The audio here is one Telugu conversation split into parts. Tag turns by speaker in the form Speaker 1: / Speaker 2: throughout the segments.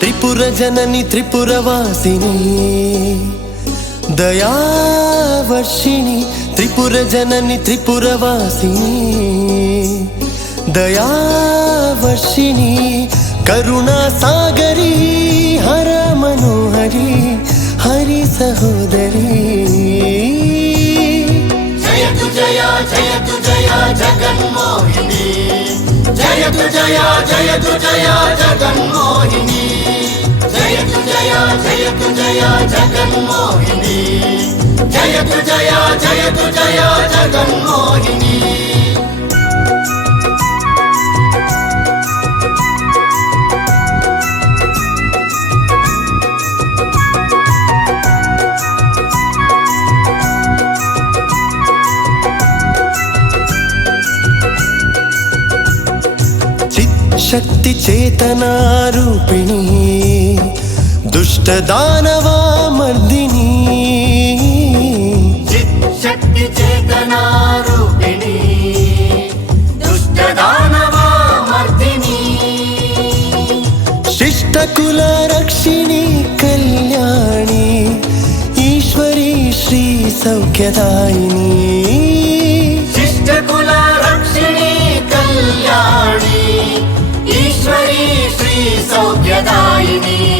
Speaker 1: త్రిపుర జనని త్రిపురవాసిని దయావర్షిణి త్రిపుర జనని త్రిపురవాసిని దయావర్షిణి కరుణాసాగరి హర మనోహరి హరి సహోదరి.
Speaker 2: జయతు జయ జయతు జయ జగన్మోహిని. జయతు జయ జయతు జయ జగన్మోహిని. జయ జయతు జయ జగన్మోహిని. జయతు జయ జయతు జయ జగన్మోహిని.
Speaker 1: శక్తి చేతనారూపిణి దుష్ట దానవా మర్దిని.
Speaker 2: శక్తి చేతనా రూపిణి? దుష్ట దానవా మర్దిని.
Speaker 1: శిష్టకుల రక్షిణి కళ్యాణి ఈశ్వరి శ్రీ సౌఖ్యదాయిని.
Speaker 2: శిష్టకుల రక్షిణి కళ్యాణి ఈశ్వరి శ్రీ సౌఖ్యదాయిని.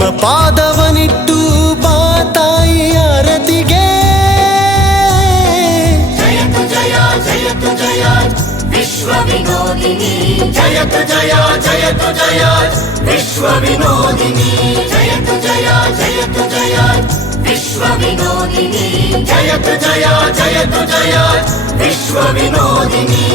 Speaker 1: ಪದ್ಮ ಪಾದವನಿಟ್ಟು ಬಾತಾಯಿ ಆರತಿಗೆ
Speaker 2: ಜಯತು ಜಯ ಜಯತು ಜಯ ವಿಶ್ವ ವಿನೋದಿನಿ ಜಯತು ಜಯ ಜಯತು ಜಯ ವಿಶ್ವ ವಿನೋದಿನಿ ಜಯತು ಜಯ ಜಯತು ಜಯ ವಿಶ್ವ ವಿನೋದಿನಿ ಜಯತು ಜಯ ಜಯತು
Speaker 1: ಜಯ ವಿಶ್ವ ವಿನೋದಿನಿ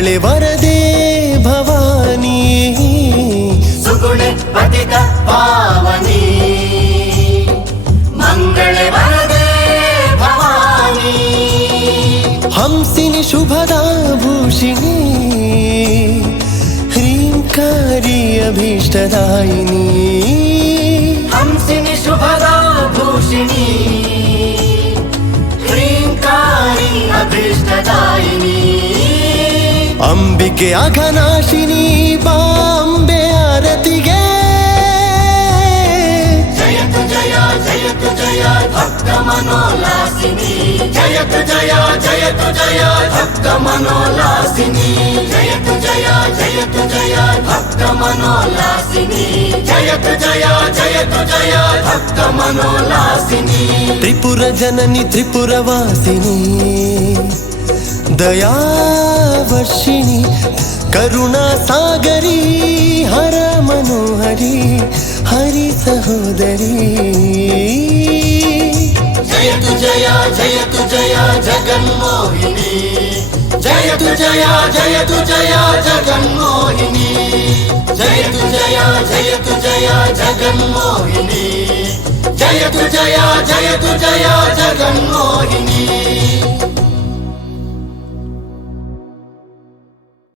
Speaker 1: ಮಂಗಳೆ ವರದೆ ಭವಾನಿ
Speaker 2: ಸುಗುಣೆ ಪತಿತ ಪಾವನಿ ಮಂಗಳ ವರದೆ ಭವಾನಿ
Speaker 1: ಹಂಸಿನಿ ಶುಭದಾ ಭೂಷಿಣಿ ಹ್ರೀಂಕಾರಿ ಅಭೀಷ್ಟದಾಯಿನಿ
Speaker 2: ಹಂಸಿನಿ ಶುಭದಾ ಭೂಷಿಣಿ ಹ್ರೀಂಕಾರಿ ಅಭೀಷ್ಟದಾಯಿನಿ
Speaker 1: ಅಂಬಿಕೆ ಅಘನಾಶಿನಿ ಬಾಂಬೆ ಆರತಿಗೆ
Speaker 2: ಜಯತು ಜಯ ಜಯತು ಜಯ ಭಕ್ತ ಮನೋಲಾಸಿನಿ ಜಯತು ಜಯ ಜಯತು ಜಯ ಭಕ್ತ ಮನೋಲಾಸಿನಿ ಜಯತು ಜಯ ಜಯತು ಜಯ ಭಕ್ತ ಮನೋಲಾಸಿನಿ ಜಯತು ಜಯ ಜಯತು ಜಯ ಭಕ್ತ ಮನೋಲಾಸಿನಿ
Speaker 1: ತ್ರಿಪುರ ಜನನಿ ತ್ರಿಪುರ दयावर्षिणी करुणा सागरी, हर मनोहरी हरिसहोदरी
Speaker 2: जयतु जया जयतु जया जगन्मोहिनी जयतु जया जयतु जया जगन्मोहिनी जयतु जया जयतु जया जगन्मोहिनी जयतु जया जयतु जया जगन्मोहिनी